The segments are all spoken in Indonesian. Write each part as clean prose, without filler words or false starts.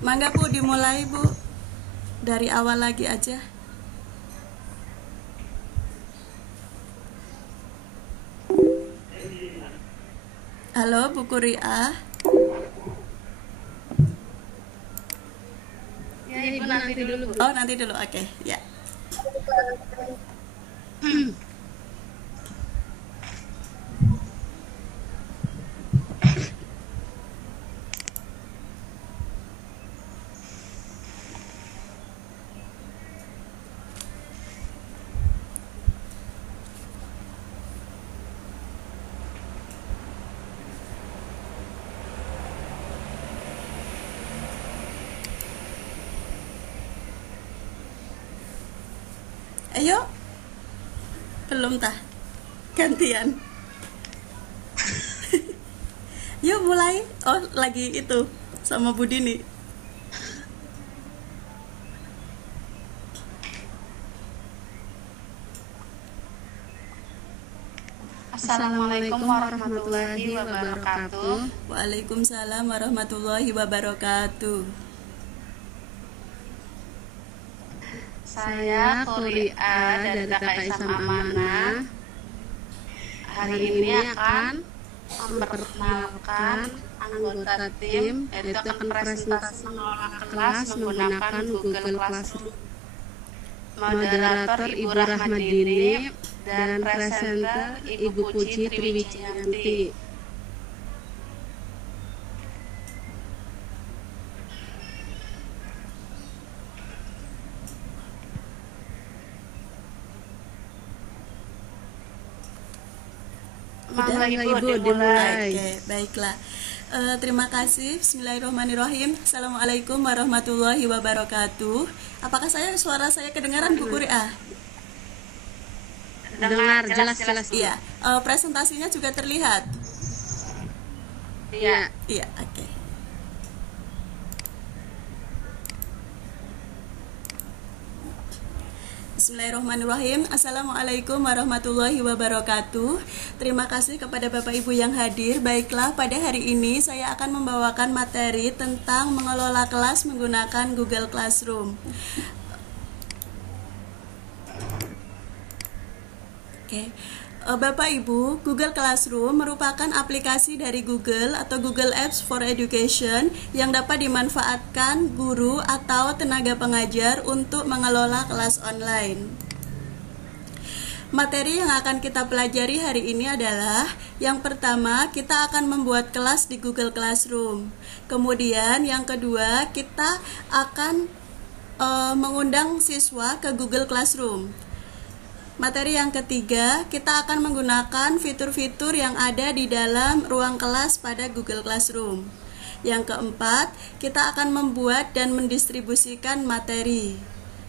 Mangga Bu, dimulai Bu. Dari awal lagi aja. Halo Bu Kuriah. Ya Ibu nanti dulu Bu. Oh nanti dulu, oke ya. Ayo. Belum tah. Gantian. Yuk mulai. Oh lagi itu sama Bu Dini. Assalamualaikum warahmatullahi wabarakatuh. Waalaikumsalam warahmatullahi wabarakatuh. Saya Kuriah dari KKISM Amanah. Hari ini akan memperkenalkan anggota tim, yaitu akan presentasi mengelola kelas menggunakan Google Classroom. Moderator Ibu Rahmadini dan presenter Ibu Puji Triwijayanti. Mangga Ibu dimulai. Oke, baiklah. Terima kasih. Bismillahirrahmanirrahim. Assalamualaikum warahmatullahi wabarakatuh. Apakah suara saya kedengaran Bu Kuriah? Dengar jelas-jelas. Iya. Presentasinya juga terlihat. Iya. Iya, oke. Bismillahirrahmanirrahim. Assalamualaikum warahmatullahi wabarakatuh. Terima kasih kepada Bapak Ibu yang hadir. Baiklah, pada hari ini saya akan membawakan materi tentang mengelola kelas menggunakan Google Classroom. Oke. Bapak Ibu, Google Classroom merupakan aplikasi dari Google atau Google Apps for Education yang dapat dimanfaatkan guru atau tenaga pengajar untuk mengelola kelas online. Materi yang akan kita pelajari hari ini adalah yang pertama, kita akan membuat kelas di Google Classroom. Kemudian yang kedua, kita akan mengundang siswa ke Google Classroom. Materi yang ketiga, kita akan menggunakan fitur-fitur yang ada di dalam ruang kelas pada Google Classroom. Yang keempat, kita akan membuat dan mendistribusikan materi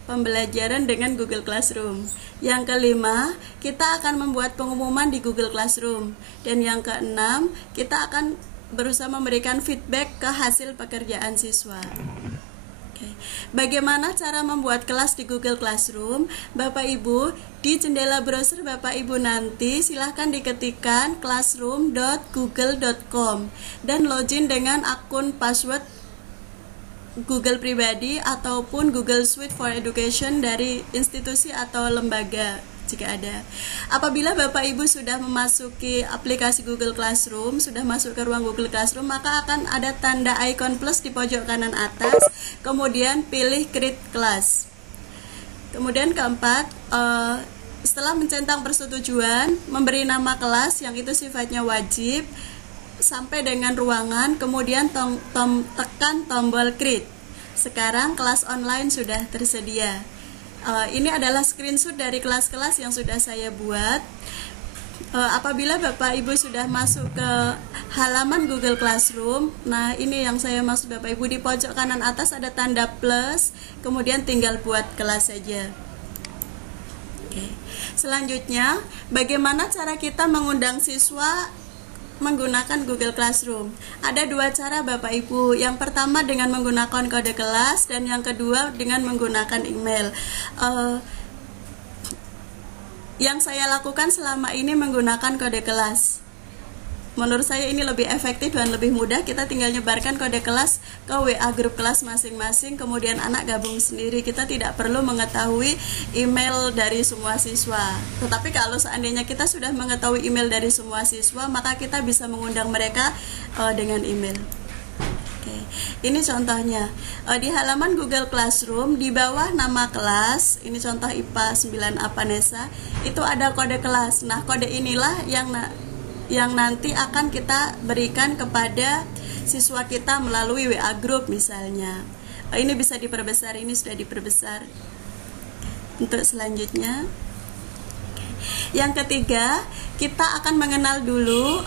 pembelajaran dengan Google Classroom. Yang kelima, kita akan membuat pengumuman di Google Classroom. Dan yang keenam, kita akan berusaha memberikan feedback ke hasil pekerjaan siswa. Bagaimana cara membuat kelas di Google Classroom? Bapak Ibu, di jendela browser Bapak Ibu nanti silahkan diketikkan classroom.google.com dan login dengan akun password Google pribadi ataupun Google Suite for Education dari institusi atau lembaga jika ada. Apabila Bapak Ibu sudah memasuki aplikasi Google Classroom, sudah masuk ke ruang Google Classroom, maka akan ada tanda icon plus di pojok kanan atas, kemudian pilih create class. Kemudian keempat, setelah mencentang persetujuan, memberi nama kelas yang itu sifatnya wajib, sampai dengan ruangan, kemudian tekan tombol create. Sekarang kelas online sudah tersedia. Ini adalah screenshot dari kelas-kelas yang sudah saya buat. Apabila Bapak Ibu sudah masuk ke halaman Google Classroom, nah ini yang saya maksud Bapak Ibu, di pojok kanan atas ada tanda plus, kemudian tinggal buat kelas saja. Oke. Selanjutnya, bagaimana cara kita mengundang siswa menggunakan Google Classroom? Ada dua cara Bapak Ibu. Yang pertama dengan menggunakan kode kelas, dan yang kedua dengan menggunakan email. Yang saya lakukan selama ini menggunakan kode kelas. menurut saya ini lebih efektif dan lebih mudah. Kita tinggal nyebarkan kode kelas ke WA grup kelas masing-masing, kemudian anak gabung sendiri. Kita tidak perlu mengetahui email dari semua siswa. Tetapi kalau seandainya kita sudah mengetahui email dari semua siswa, maka kita bisa mengundang mereka dengan email. Oke, ini contohnya di halaman Google Classroom di bawah nama kelas, ini contoh IPA 9A Vanessa, itu ada kode kelas. Nah, kode inilah yang nanti akan kita berikan kepada siswa kita melalui WA group misalnya. Ini bisa diperbesar, ini sudah diperbesar. Untuk selanjutnya, yang ketiga, kita akan mengenal dulu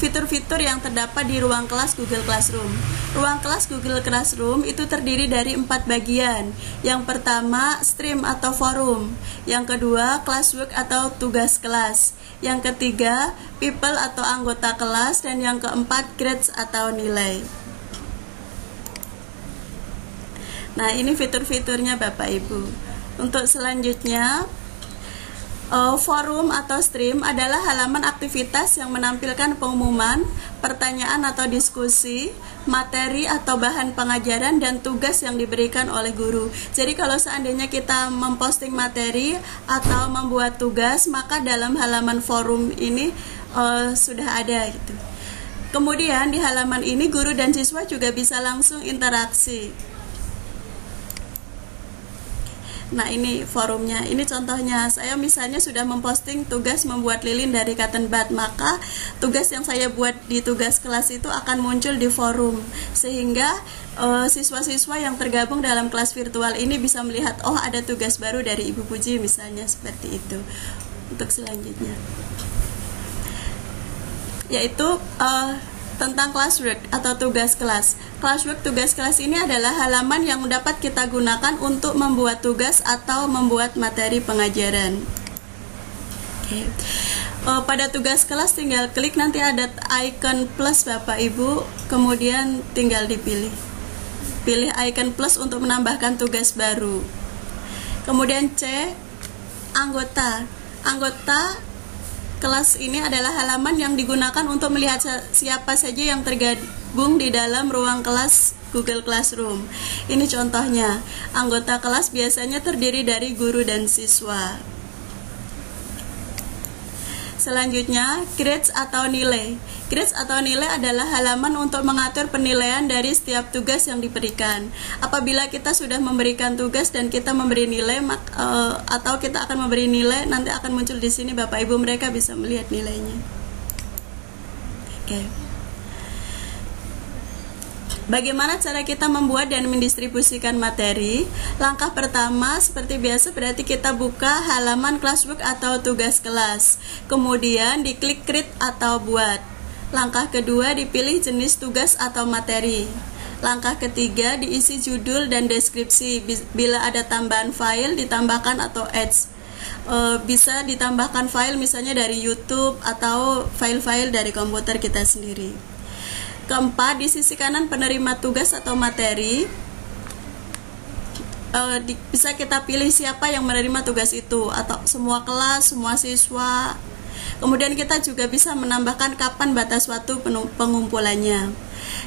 fitur-fitur yang terdapat di ruang kelas Google Classroom. Ruang kelas Google Classroom itu terdiri dari 4 bagian. Yang pertama, stream atau forum. Yang kedua, classwork atau tugas kelas. Yang ketiga, people atau anggota kelas. Dan yang keempat, grades atau nilai. Nah, ini fitur-fiturnya Bapak Ibu. Untuk selanjutnya, forum atau stream adalah halaman aktivitas yang menampilkan pengumuman, pertanyaan atau diskusi, materi atau bahan pengajaran, dan tugas yang diberikan oleh guru. Jadi kalau seandainya kita memposting materi atau membuat tugas, maka dalam halaman forum ini sudah ada gitu. Kemudian di halaman ini guru dan siswa juga bisa langsung interaksi. Nah, ini forumnya, ini contohnya. Saya misalnya sudah memposting tugas membuat lilin dari cotton bud, maka tugas yang saya buat di tugas kelas itu akan muncul di forum, sehingga siswa-siswa yang tergabung dalam kelas virtual ini bisa melihat, oh ada tugas baru dari Ibu Puji misalnya, seperti itu. Untuk selanjutnya, yaitu tentang classwork atau tugas kelas. Classwork tugas kelas ini adalah halaman yang dapat kita gunakan untuk membuat tugas atau membuat materi pengajaran. Oke. Pada tugas kelas tinggal klik, nanti ada icon plus Bapak Ibu, kemudian tinggal dipilih. Pilih icon plus untuk menambahkan tugas baru. Kemudian C, anggota. Anggota kelas ini adalah halaman yang digunakan untuk melihat siapa saja yang tergabung di dalam ruang kelas Google Classroom. Ini contohnya, anggota kelas biasanya terdiri dari guru dan siswa. Selanjutnya, grades atau nilai. Grades atau nilai adalah halaman untuk mengatur penilaian dari setiap tugas yang diberikan. Apabila kita sudah memberikan tugas dan kita memberi nilai, atau kita akan memberi nilai, nanti akan muncul di sini Bapak Ibu, mereka bisa melihat nilainya. Oke. Bagaimana cara kita membuat dan mendistribusikan materi? Langkah pertama, seperti biasa, berarti kita buka halaman classwork atau tugas kelas. Kemudian diklik create atau buat. Langkah kedua, dipilih jenis tugas atau materi. Langkah ketiga, diisi judul dan deskripsi. Bila ada tambahan file, ditambahkan atau adds. Bisa ditambahkan file misalnya dari YouTube atau file-file dari komputer kita sendiri. Keempat, di sisi kanan penerima tugas atau materi, bisa kita pilih siapa yang menerima tugas itu, atau semua kelas, semua siswa. Kemudian kita juga bisa menambahkan kapan batas waktu pengumpulannya.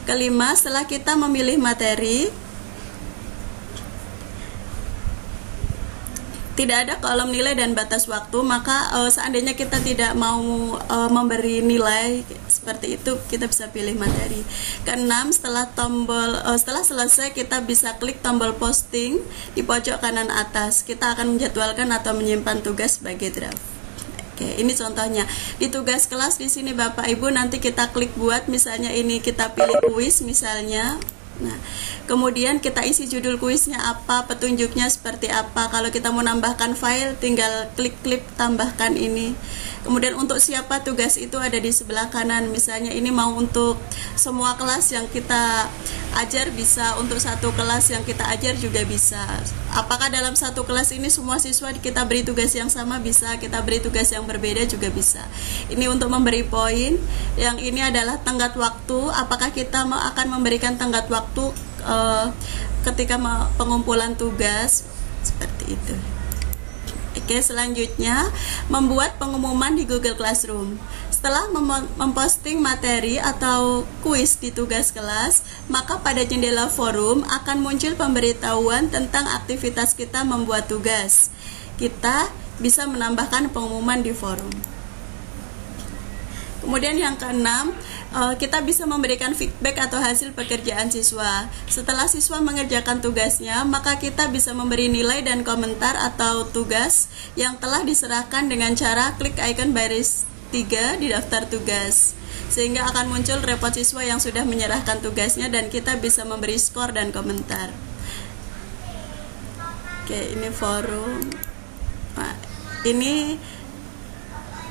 Kelima, setelah kita memilih materi, tidak ada kolom nilai dan batas waktu, maka seandainya kita tidak mau memberi nilai seperti itu, kita bisa pilih materi. Keenam, setelah selesai, kita bisa klik tombol posting di pojok kanan atas. Kita akan menjadwalkan atau menyimpan tugas sebagai draft. Oke, ini contohnya. Di tugas kelas di sini Bapak Ibu, nanti kita klik buat, misalnya ini kita pilih kuis misalnya. Nah, kemudian kita isi judul kuisnya apa, petunjuknya seperti apa. Kalau kita mau nambahkan file, tinggal klik tambahkan ini. Kemudian untuk siapa tugas itu ada di sebelah kanan. Misalnya ini mau untuk semua kelas yang kita ajar bisa, untuk satu kelas yang kita ajar juga bisa. Apakah dalam satu kelas ini semua siswa kita beri tugas yang sama, bisa. Kita beri tugas yang berbeda juga bisa. Ini untuk memberi poin. Yang ini adalah tenggat waktu. Apakah kita akan memberikan tenggat waktu ketika pengumpulan tugas, seperti itu. Oke, selanjutnya membuat pengumuman di Google Classroom. Setelah memposting materi atau kuis di tugas kelas, maka pada jendela forum akan muncul pemberitahuan tentang aktivitas kita membuat tugas. Kita bisa menambahkan pengumuman di forum. Kemudian yang keenam, kita bisa memberikan feedback atau hasil pekerjaan siswa. Setelah siswa mengerjakan tugasnya, maka kita bisa memberi nilai dan komentar atau tugas yang telah diserahkan dengan cara klik icon baris 3 di daftar tugas. Sehingga akan muncul repot siswa yang sudah menyerahkan tugasnya dan kita bisa memberi skor dan komentar. Oke, ini forum.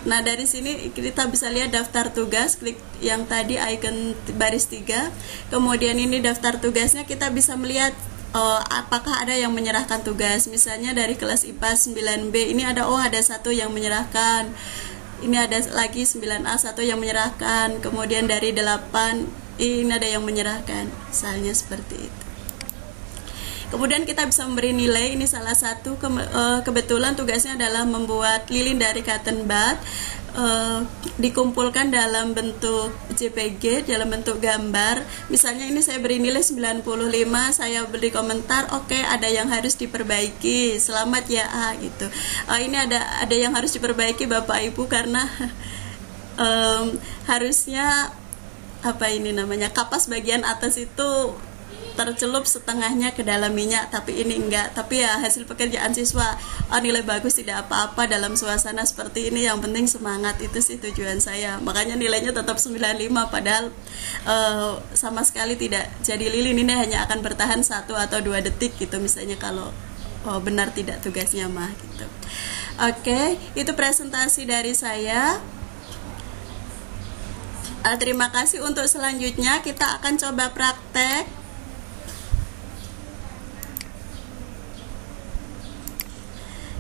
Nah, dari sini kita bisa lihat daftar tugas, klik yang tadi icon baris 3. Kemudian ini daftar tugasnya, kita bisa melihat apakah ada yang menyerahkan tugas. Misalnya dari kelas IPA 9B, ini ada satu yang menyerahkan. Ini ada lagi 9A, satu yang menyerahkan. Kemudian dari 8, ini ada yang menyerahkan. Misalnya seperti itu. Kemudian kita bisa memberi nilai. Ini salah satu kebetulan tugasnya adalah membuat lilin dari cotton bud, dikumpulkan dalam bentuk JPG, dalam bentuk gambar. Misalnya ini saya beri nilai 95, saya beri komentar, oke, ada yang harus diperbaiki, selamat ya A gitu. Ini ada yang harus diperbaiki Bapak Ibu karena harusnya kapas bagian atas itu tercelup setengahnya ke dalam minyak, tapi ini enggak. Tapi ya hasil pekerjaan siswa, nilai bagus, tidak apa-apa dalam suasana seperti ini, yang penting semangat. Itu sih tujuan saya, makanya nilainya tetap 95, padahal sama sekali tidak jadi lilin. Ini hanya akan bertahan 1 atau 2 detik gitu misalnya kalau benar tidak tugasnya mah gitu. Oke, itu presentasi dari saya. Terima kasih. Untuk selanjutnya kita akan coba praktek.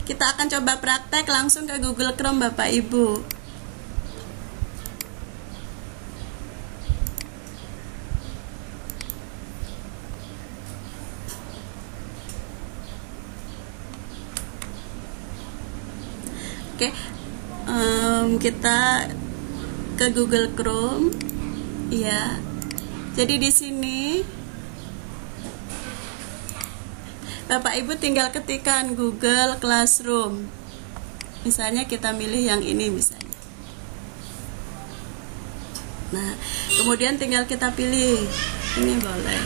Kita akan coba praktek langsung ke Google Chrome Bapak Ibu. Oke, kita ke Google Chrome, ya. Jadi di sini Bapak Ibu tinggal ketikkan Google Classroom. Misalnya kita milih yang ini misalnya. Nah, kemudian tinggal kita pilih. Ini boleh.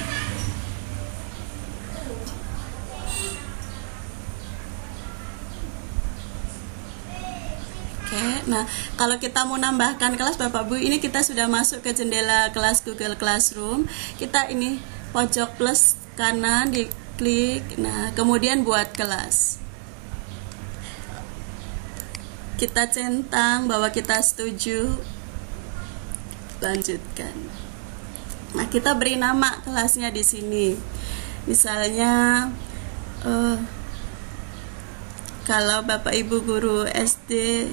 Oke, nah kalau kita mau nambahkan kelas Bapak Ibu, ini kita sudah masuk ke jendela kelas Google Classroom. Kita ini pojok plus kanan di klik, nah kemudian buat kelas. Kita centang bahwa kita setuju, lanjutkan. Nah, kita beri nama kelasnya di sini. Misalnya kalau Bapak Ibu guru SD,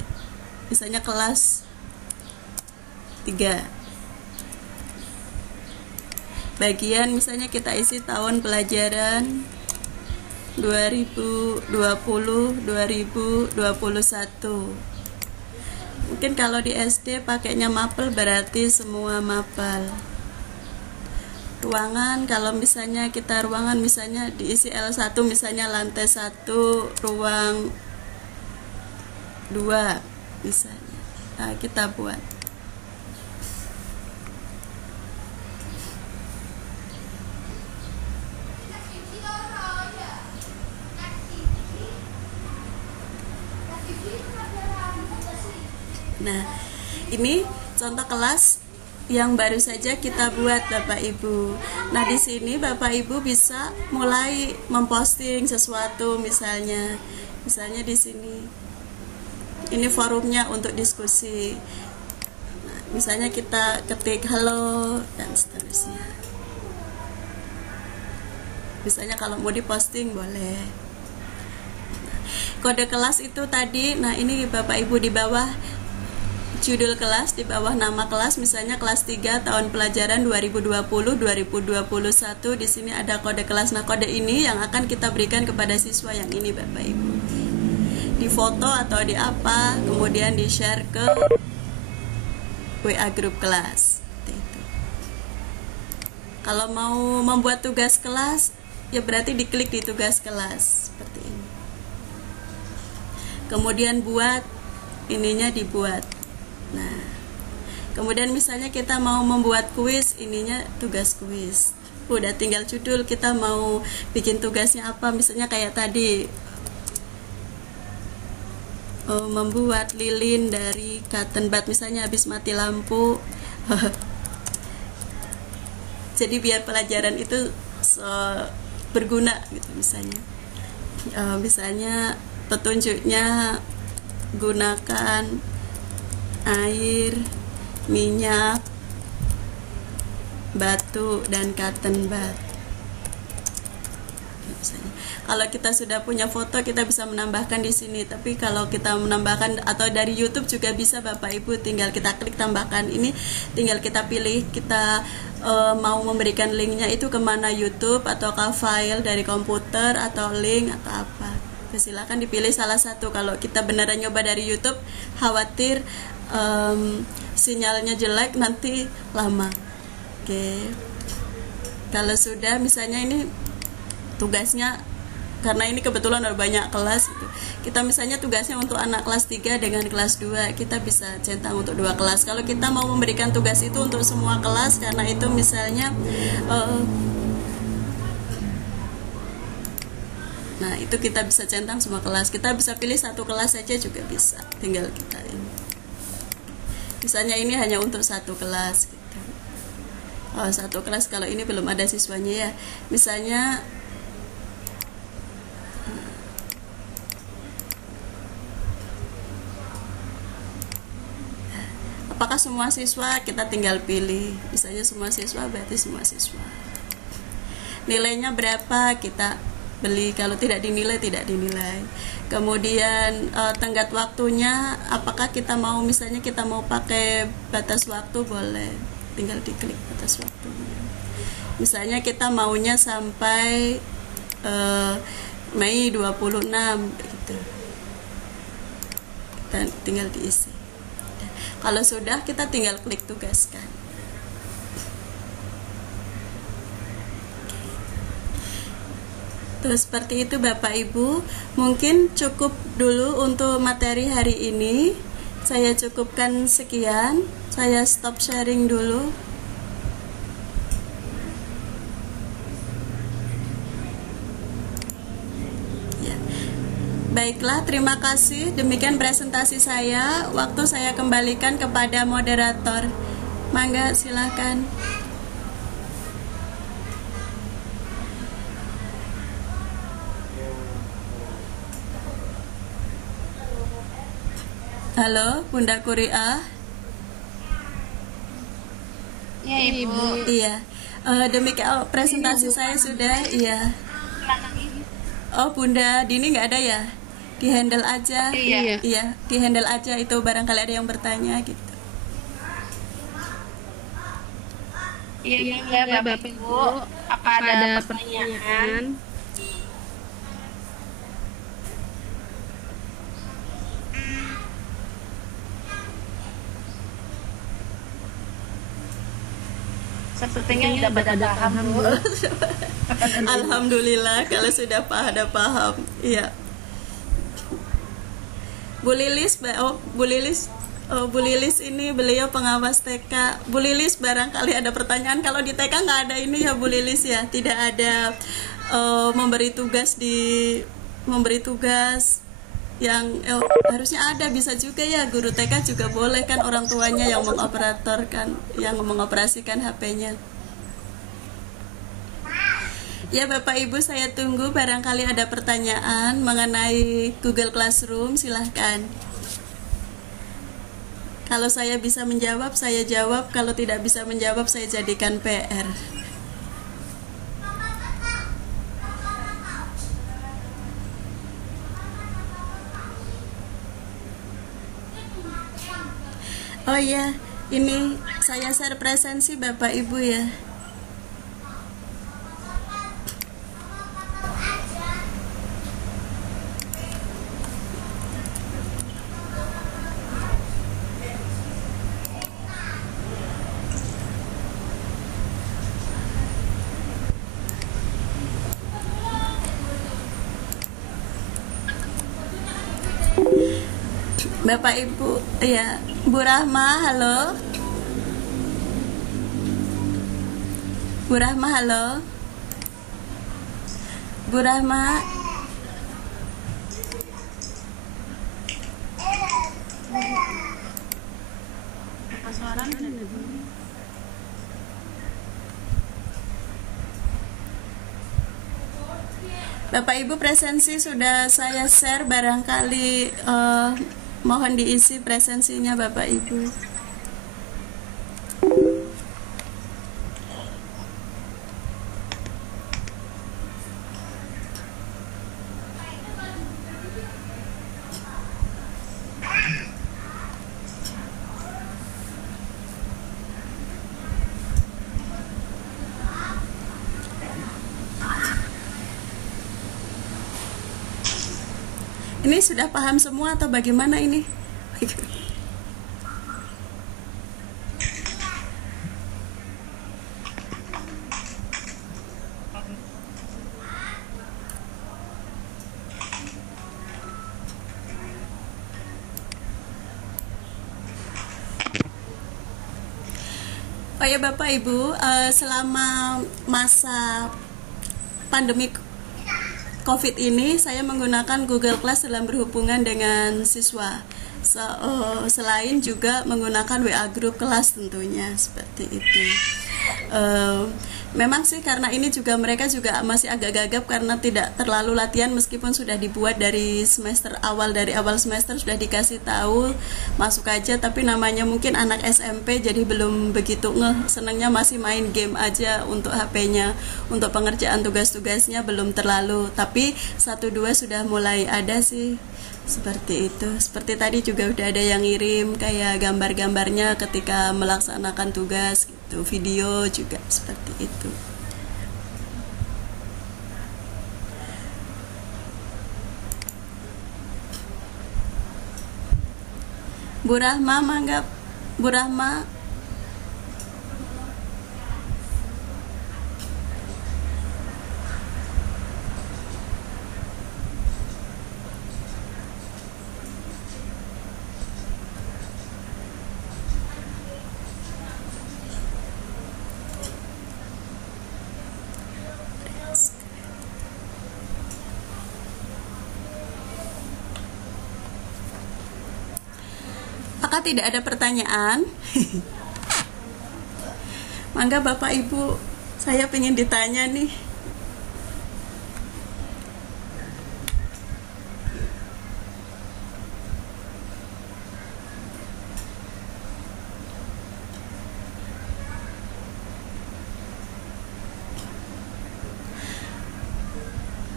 misalnya kelas 3. Bagian misalnya kita isi tahun pelajaran 2020-2021. Mungkin kalau di SD pakainya mapel, berarti semua mapel. Ruangan, kalau misalnya kita ruangan misalnya diisi L1, misalnya lantai 1, ruang 2 misalnya. Nah, kita buat. Nah, ini contoh kelas yang baru saja kita buat Bapak Ibu. Nah, di sini Bapak Ibu bisa mulai memposting sesuatu misalnya. Misalnya di sini. Ini forumnya untuk diskusi. Nah, misalnya kita ketik halo dan seterusnya. Misalnya kalau mau diposting boleh. Nah, kode kelas itu tadi, nah ini Bapak Ibu di bawah judul kelas, di bawah nama kelas, misalnya kelas 3 tahun pelajaran 2020-2021. Di sini ada kode kelas. Nah, kode ini yang akan kita berikan kepada siswa yang ini Bapak Ibu. Di foto atau di apa, kemudian di share ke WA grup kelas. Seperti itu. Kalau mau membuat tugas kelas, ya berarti diklik di tugas kelas seperti ini. Kemudian buat ininya dibuat. Nah, kemudian misalnya kita mau membuat kuis, ininya tugas kuis. Udah tinggal judul, kita mau bikin tugasnya apa, misalnya kayak tadi membuat lilin dari cotton bud, misalnya habis mati lampu. Jadi biar pelajaran itu berguna gitu misalnya. Misalnya petunjuknya gunakan air, minyak, batu, dan cotton bud. Kalau kita sudah punya foto, kita bisa menambahkan di sini. Tapi kalau kita menambahkan atau dari YouTube juga bisa, Bapak Ibu, tinggal kita klik tambahkan. Ini tinggal kita pilih kita mau memberikan linknya itu kemana, YouTube ataukah file dari komputer atau link atau apa. Silakan dipilih salah satu. Kalau kita beneran nyoba dari YouTube, khawatir sinyalnya jelek, nanti lama. Oke. Kalau sudah, misalnya ini tugasnya, karena ini kebetulan ada banyak kelas gitu. Kita misalnya tugasnya untuk anak kelas 3 dengan kelas 2, kita bisa centang untuk 2 kelas. Kalau kita mau memberikan tugas itu untuk semua kelas, karena itu misalnya nah itu kita bisa centang semua kelas. Kita bisa pilih satu kelas saja juga bisa, tinggal kita ini. Misalnya ini hanya untuk satu kelas gitu. Satu kelas, kalau ini belum ada siswanya ya. Misalnya apakah semua siswa, kita tinggal pilih. Misalnya semua siswa, berarti semua siswa. Nilainya berapa, kita beli. Kalau tidak dinilai, tidak dinilai. Kemudian tenggat waktunya, apakah kita mau, misalnya kita mau pakai batas waktu, boleh. Tinggal diklik batas waktunya. Misalnya kita maunya sampai Mei 26 gitu. Dan tinggal diisi. Kalau sudah, kita tinggal klik tugaskan. Terus seperti itu Bapak Ibu. Mungkin cukup dulu untuk materi hari ini. Saya cukupkan sekian. Saya stop sharing dulu. Baiklah, terima kasih. Demikian presentasi saya. Waktu saya kembalikan kepada moderator. Mangga, silakan. Halo, Bunda Kuriah. Ya, Ibu. Iya. Demikian presentasi saya sudah. Iya. Oh, Bunda Dini nggak ada ya? Di handle aja. Iya. Iya, di handle aja, itu barangkali ada yang bertanya gitu. Iya, Bapak Ibu. Apa ada pertanyaan? Sepertinya sudah pada paham, Bu. Alhamdulillah kalau sudah paham. Iya. Bu Lilis, Bu Lilis ini beliau pengawas TK. Bu Lilis, barangkali ada pertanyaan. Kalau di TK nggak ada ini ya Bu Lilis ya, tidak ada memberi tugas yang harusnya ada. Bisa juga ya, guru TK juga boleh kan, orang tuanya yang mengoperasikan HP-nya. Ya Bapak Ibu, saya tunggu, barangkali ada pertanyaan mengenai Google Classroom, silahkan. Kalau saya bisa menjawab, saya jawab. Kalau tidak bisa menjawab, saya jadikan PR. Oh ya, ini saya share presensi Bapak Ibu ya. Bapak Ibu, ya, Bu Rahma, halo. Bu Rahma, halo. Bu Rahma. Bapak Ibu, presensi sudah saya share, barangkali mohon diisi presensinya Bapak Ibu. Ini sudah paham semua atau bagaimana ini? Oh ya Bapak Ibu, selama masa pandemi COVID ini saya menggunakan Google Class dalam berhubungan dengan siswa. Selain juga menggunakan WA Group kelas tentunya seperti itu. Memang sih karena ini juga mereka juga masih agak gagap karena tidak terlalu latihan meskipun sudah dibuat dari awal semester sudah dikasih tahu masuk aja, tapi namanya mungkin anak SMP jadi belum begitu senangnya masih main game aja untuk HP-nya. Untuk pengerjaan tugas-tugasnya belum terlalu, tapi 1-2 sudah mulai ada sih. Seperti itu. Seperti tadi juga udah ada yang ngirim kayak gambar-gambarnya ketika melaksanakan tugas gitu, video juga seperti itu. Bu Rahma, mangga Bu Rahma. Apakah tidak ada pertanyaan? Mangga Bapak Ibu, saya pengen ditanya nih.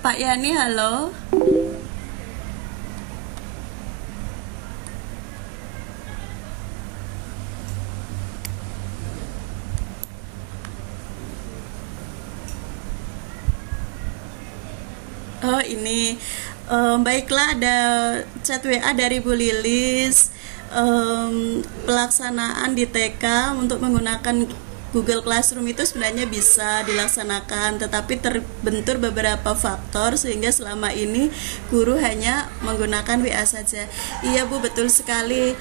Pak Yani, halo. Oh ini, baiklah, ada chat WA dari Bu Lilis. Pelaksanaan di TK untuk menggunakan Google Classroom itu sebenarnya bisa dilaksanakan, tetapi terbentur beberapa faktor sehingga selama ini guru hanya menggunakan WA saja. Iya Bu, betul sekali.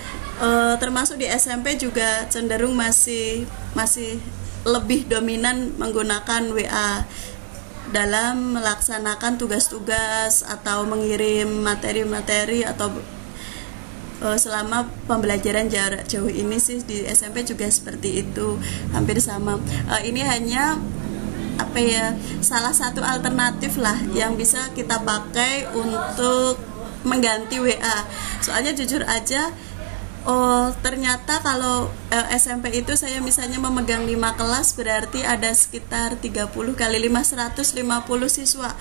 Termasuk di SMP juga cenderung masih lebih dominan menggunakan WA dalam melaksanakan tugas-tugas atau mengirim materi-materi atau selama pembelajaran jarak jauh ini sih di SMP juga seperti itu, hampir sama. Ini hanya salah satu alternatif lah yang bisa kita pakai untuk mengganti WA. Soalnya jujur aja, ternyata kalau SMP itu saya misalnya memegang 5 kelas, berarti ada sekitar 30 kali 5, 150 siswa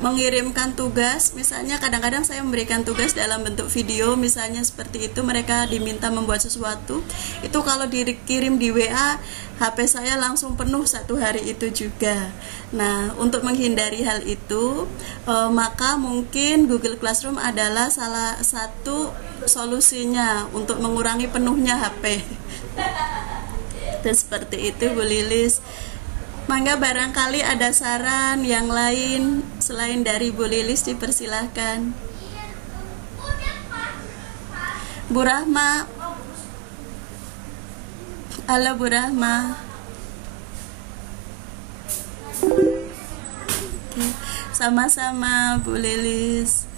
mengirimkan tugas. Misalnya kadang-kadang saya memberikan tugas dalam bentuk video, misalnya seperti itu, mereka diminta membuat sesuatu. Itu kalau dikirim di WA, HP saya langsung penuh satu hari itu juga. Nah, untuk menghindari hal itu, maka mungkin Google Classroom adalah salah satu solusinya untuk mengurangi penuhnya HP. Dan seperti itu Bu Lilis. Mangga barangkali ada saran yang lain selain dari Bu Lilis, dipersilahkan. Bu Rahma. Halo Bu Rahma. Oke. Sama-sama Bu Lilis.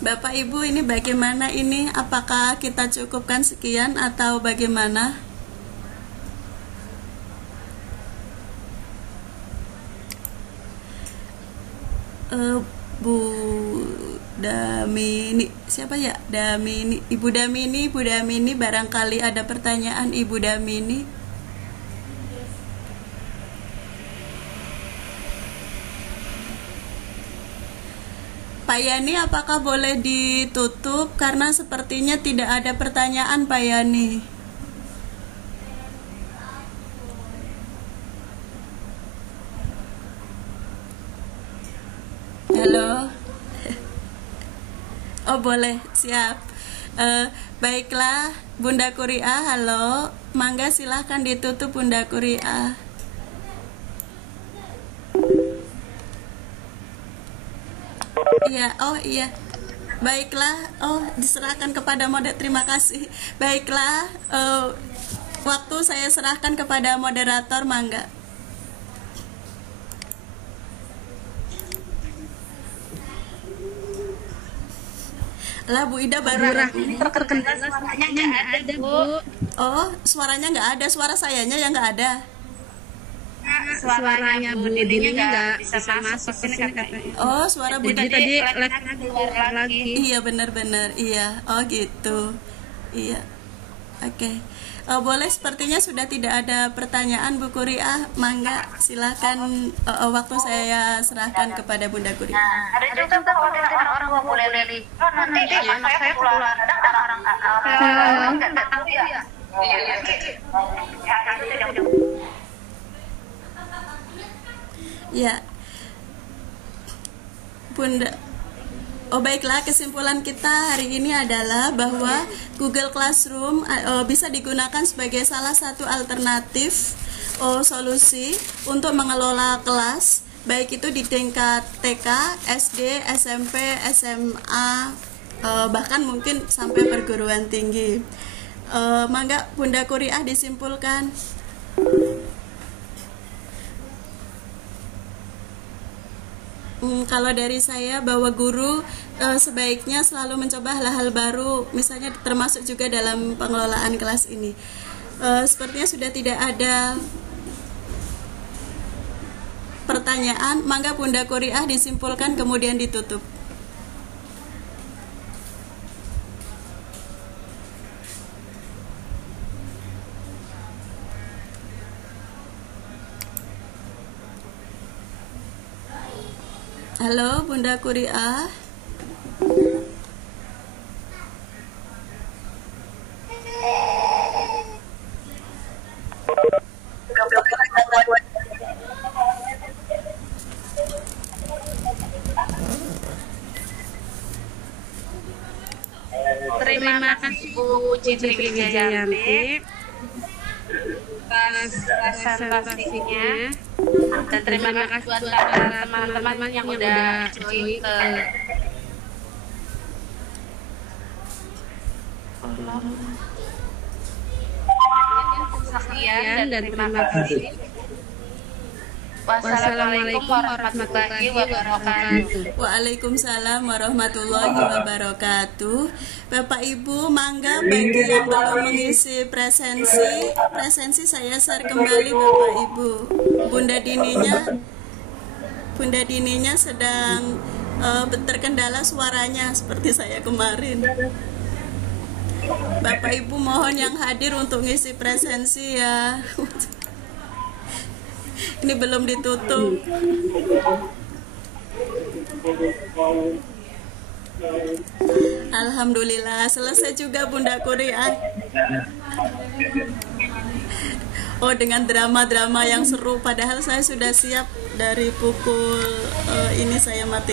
Bapak Ibu, ini bagaimana ini? Apakah kita cukupkan sekian atau bagaimana? Bu Damini, siapa ya? Damini, Ibu Damini, Ibu Damini, barangkali ada pertanyaan Ibu Damini. Pak Yani, apakah boleh ditutup? Karena sepertinya tidak ada pertanyaan, Pak Yani. Halo. Oh boleh, siap. Baiklah, Bunda Kuria, halo. Mangga silahkan ditutup Bunda Kuria. Iya, oh iya. Baiklah, oh diserahkan kepada moderator. Terima kasih. Baiklah, waktu saya serahkan kepada moderator, mangga. Lah Bu Ida baru terkendala suaranya nggak ada Bu. Oh, suaranya nggak ada, suara sayanya yang nggak ada. Suaranya Bu Dininya nggak bisa masuk ke sini katanya. Oh, suara Bu Jadi tadi keluar lagi. Iya benar-benar, iya. Oh gitu. Iya. Oke. Boleh, sepertinya sudah tidak ada pertanyaan Bu Kuriah. Mangga silakan, waktu saya serahkan kepada Bunda Kuriah. Ada juga orang tua boleh nanti saya keluar ada orang nggak tahu ya. Ya, Bunda. Oh baiklah, kesimpulan kita hari ini adalah bahwa Google Classroom bisa digunakan sebagai salah satu alternatif solusi untuk mengelola kelas, baik itu di tingkat TK, SD, SMP, SMA, bahkan mungkin sampai perguruan tinggi. Mangga Bunda Kuriah disimpulkan. Kalau dari saya, bahwa guru sebaiknya selalu mencoba hal-hal baru, misalnya termasuk juga dalam pengelolaan kelas ini. Sepertinya sudah tidak ada pertanyaan. Mangga Bunda Kuriah disimpulkan kemudian ditutup. Halo Bunda Kuriah. Terima kasih Bu Citri Wijayanti atas presentasinya, dan terima kasih buat para teman-teman yang udah join ke sekian, dan terima kasih. Wassalamualaikum warahmatullahi wabarakatuh. Waalaikumsalam warahmatullahi wabarakatuh. Bapak Ibu, mangga bagi yang belum mengisi presensi saya share kembali Bapak Ibu. Bunda Dininya sedang terkendala suaranya seperti saya kemarin. Bapak Ibu mohon yang hadir untuk ngisi presensi ya. Ini belum ditutup. Alhamdulillah selesai juga Bunda Kuriah. Oh, dengan drama-drama yang seru, padahal saya sudah siap dari pukul ini saya matikan.